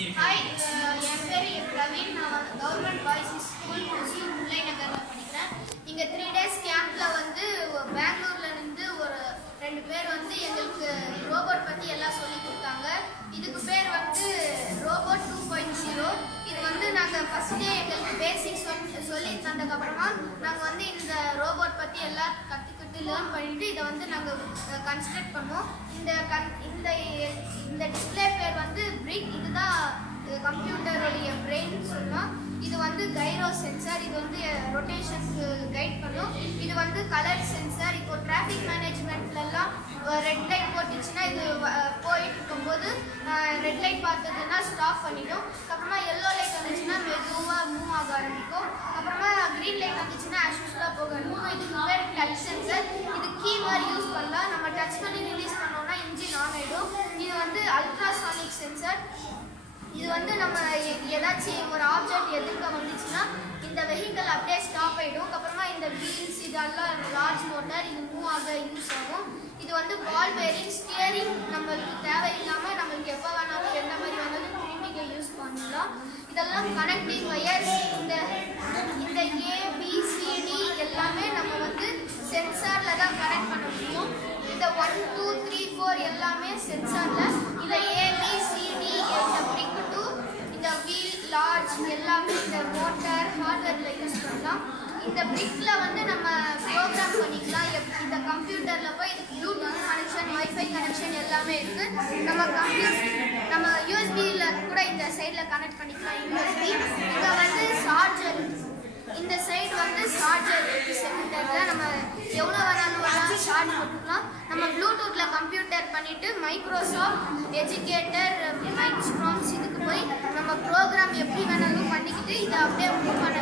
Hi, என் பேர் பிரவீன். நான் government boys school Kochi முல்லை நகரில் படிக்கிறேன். இங்கே 3 days கேம்பில் வந்து பெங்களூர்லேருந்து ஒரு 2 பேர் வந்து எங்களுக்கு ரோபோட் பற்றி எல்லாம் சொல்லி கொடுத்தாங்க. இதுக்கு பேர் வந்து ரோபோட் 2.0. இது வந்து நாங்கள் ஃபஸ்ட்டே எங்களுக்கு பேசிக் சொல்லி தந்ததுக்கப்புறமா நாங்கள் வந்து இந்த ரோபோட் பற்றி எல்லாம் கற்றுக்கிட்டு லேர்ன் பண்ணிவிட்டு இதை வந்து நாங்கள் கன்ஸ்ட்ரக்ட் பண்ணோம். இந்த டிஸ்பிளே பேர் வந்து பிரிக். இதுதான் கம்ப்யூட்டருடைய பிரெயின் சொல்லலாம். இது வந்து கைரோ சென்சார். இது வந்து ரொட்டேஷனுக்கு கைட் பண்ணும். இது வந்து கலர் சென்சார். இப்போ டிராஃபிக் மேனேஜ்மெண்ட்லலாம் ரெட் லைட் போட்டுச்சுன்னா இது போயிட்டு இருக்கும்போது ரெட் லைட் பார்த்ததுன்னா ஸ்டாப் பண்ணிடும். அப்புறமா எல்லோ லைட் வந்துச்சுன்னா மெதுவாக மூவ் ஆக ஆரம்பிக்கும். அப்புறமா க்ரீன் லைட் வந்துச்சுன்னா ஆஷ்யூஸ்லாக போக ஆரம்பிக்கும். இதுக்கு பேர் டச் சென்சார். இது கீ மாதிரி யூஸ் பண்ணலாம். நம்ம டச் பண்ணி ரிலீஸ் பண்ணோம்னா இன்ஜின் ஆன் ஆகிடும். இது வந்து அல்ட்ராசானிக் சென்சார். இது வந்து நம்ம ஏதாச்சும் ஒரு ஆப்ஜெக்ட் எதிர்க்க வந்துச்சுன்னா இந்த வெஹிக்கிள் அப்படியே ஸ்டாப் ஆகிடும். அப்புறமா இந்த வீல்ஸ் இதெல்லாம் லார்ஜ் மோட்டர், இது மூவ் ஆக யூஸ் ஆகும். இது வந்து பால் பேரிங், ஸ்டியரிங் நம்மளுக்கு தேவையில்லாமல் நம்மளுக்கு எப்போ வேணாலும் எந்த மாதிரி வேணாலும் திரும்பிக்க யூஸ் பண்ணலாம். இதெல்லாம் கனெக்டிங் வயர்ஸ். இந்த ABCD எல்லாமே நம்ம வந்து சென்சாரில் தான் கனெக்ட் பண்ண முடியும். இந்த 1 2 3 4 எல்லாமே சென்சாரில். இந்த ABCD இந்த பிரிக் 2 இந்த வீல் லார்ஜ் எல்லாமே இந்த மோட்டார் ஹார்ட்வேரில் யூஸ் பண்ணலாம். இந்த பிரிக்கில் வந்து நம்ம ப்ரோக்ராம் பண்ணிக்கலாம். இந்த கம்ப்யூட்டரில் போய் இதுக்கு ப்ளூடூத் கனெக்ஷன், வைஃபை கனெக்ஷன் எல்லாமே இருக்குது. நம்ம USB-ல கூட இந்த சைடில் கனெக்ட் பண்ணிக்கலாம். USB இங்கே வந்து சார்ஜர். இந்த சைடு வந்து சார்ஜர் சென்டரில் நம்ம எவ்வளோ வேணாலும் சார்ஜ் போட்டுக்கலாம். நம்ம ப்ளூடூத்தில் கம்ப்யூட்டர் பண்ணிவிட்டு மைக்ரோசாஃப்ட் எஜுகேட்டர் மைக்ஸ்ட்ராம்ஸ் இதுக்கு போய் நம்ம ப்ரோக்ராம் எப்படி வேணாலும் பண்ணிக்கிட்டு இதை அப்படியே மூவ் பண்ண